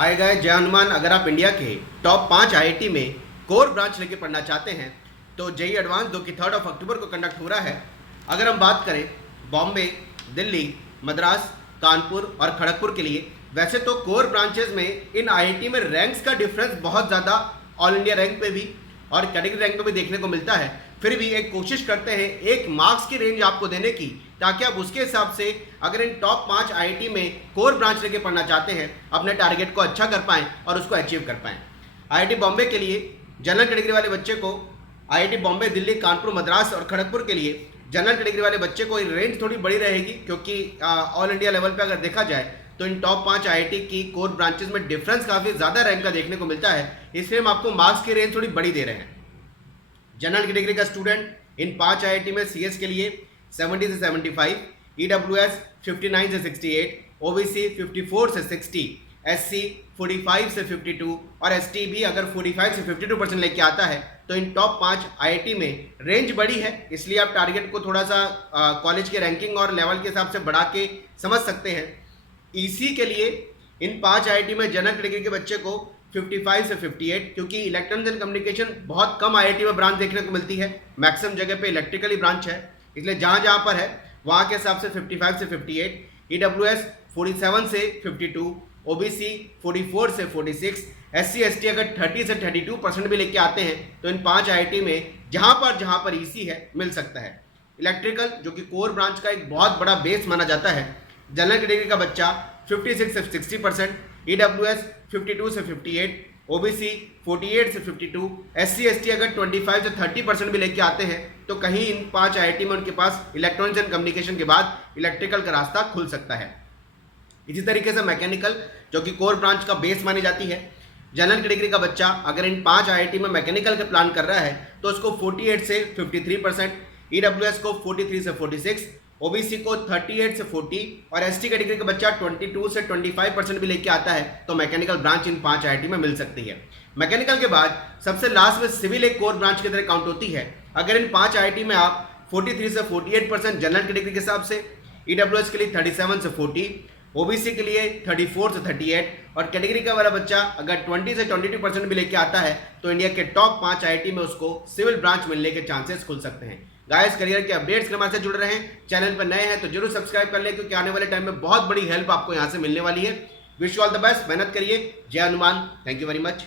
Hi guys, जय हनुमान। अगर आप इंडिया के टॉप 5 आईआईटी में कोर ब्रांच लेके पढ़ना चाहते हैं तो जेईई एडवांस जो कि 3 अक्टूबर को कंडक्ट हो रहा है। अगर हम बात करें बॉम्बे, दिल्ली, मद्रास, कानपुर और खड़गपुर के लिए, वैसे तो कोर ब्रांचेस में इन आईआईटी में रैंक्स का डिफरेंस बहुत ज़्यादा ऑल इंडिया रैंक पे भी और कैटेगरी रैंक पे भी देखने को मिलता है। फिर भी एक कोशिश करते हैं एक मार्क्स की रेंज आपको देने की, ताकि आप उसके हिसाब से अगर इन टॉप 5 आईआईटी में कोर ब्रांच लेके पढ़ना चाहते हैं, अपने टारगेट को अच्छा कर पाएं और उसको अचीव कर पाएं। आईआईटी बॉम्बे के लिए जनरल कैटेगरी वाले बच्चे को, आईआईटी बॉम्बे, दिल्ली, कानपुर, मद्रास और खड़गपुर के लिए जनरल कैटेगरी वाले बच्चे को रेंज थोड़ी बड़ी रहेगी, क्योंकि ऑल इंडिया लेवल पे अगर देखा जाए तो इन टॉप 5 आईआईटी की कोर ब्रांचेस में डिफरेंस काफ़ी ज़्यादा रैंक का देखने को मिलता है। इसलिए हम आपको मार्क्स की रेंज थोड़ी बड़ी दे रहे हैं। जनरल कैटेगरी का स्टूडेंट इन 5 आईआईटी में सीएस के लिए 70 से 75, ईडब्ल्यूएस 59 से 68, ओबीसी 54 से 60, एससी 45 से 52 और एसटी भी अगर 45 से 52% लेके आता है तो इन टॉप 5 आईआईटी में रेंज बड़ी है। इसलिए आप टारगेट को थोड़ा सा कॉलेज के रैंकिंग और लेवल के हिसाब से बढ़ा के समझ सकते हैं। ईसी के लिए इन 5 आईआईटी में जनरल कैटेगरी के बच्चे को 55 से 58, क्योंकि इलेक्ट्रॉनिक्स एंड कम्युनिकेशन बहुत कम आईआईटी में ब्रांच देखने को मिलती है, मैक्सिमम जगह पे इलेक्ट्रिकली ब्रांच है, इसलिए जहाँ जहाँ पर है वहाँ के हिसाब से 55 से 58, ईडब्ल्यूएस 47 से 52, ओबीसी 44 से 46, एससी एसटी अगर 30 से 32% भी लेके आते हैं तो इन 5 आईआईटी में जहाँ पर ईसी है मिल सकता है। इलेक्ट्रिकल जो कि कोर ब्रांच का एक बहुत बड़ा बेस माना जाता है, जनरल कैटेगरी का बच्चा 56 से 60%, ईडब्ल्यूएस 52 से 58, ओबीसी 48 से 52, एससी एसटी अगर 25 से 30% भी लेके आते हैं तो कहीं इन 5 आईआईटी में उनके पास इलेक्ट्रॉनिक्स एंड कम्युनिकेशन के बाद इलेक्ट्रिकल का रास्ता खुल सकता है। इसी तरीके से मैकेनिकल जो कि कोर ब्रांच का बेस मानी जाती है, जनरल कैटेगरी का बच्चा अगर इन 5 आईआईटी में मैकेनिकल का प्लान कर रहा है तो उसको 48 से 53%, ईडब्ल्यूएस को 43 से 46, ओबीसी को 38 से 40 और एसटी कैटेगरी का बच्चा 22 से 25% भी लेके आता है तो मैकेनिकल ब्रांच इन 5 आईआईटी में मिल सकती है। मैकेनिकल के बाद सबसे लास्ट में सिविल एक कोर ब्रांच की तरह काउंट होती है। अगर इन 5 आईआईटी में आप 43 से 48% जनरल कैटेगरी के हिसाब से, ईडब्ल्यूएस के लिए 37 से 40, ओबीसी के लिए 34 से 38 और कैटेगरी का वाला बच्चा अगर 20 से 22% भी लेके आता है तो इंडिया के टॉप 5 आईआईटी में उसको सिविल ब्रांच मिलने के चांसेस खुल सकते हैं। गाइस, करियर के अपडेट्स के हमारे से जुड़ रहे हैं। चैनल पर नए हैं तो जरूर सब्सक्राइब कर लें, क्योंकि आने वाले टाइम में बहुत बड़ी हेल्प आपको यहाँ से मिलने वाली है। Wish you all the best, मेहनत करिए। जय Hanuman. Thank you very much.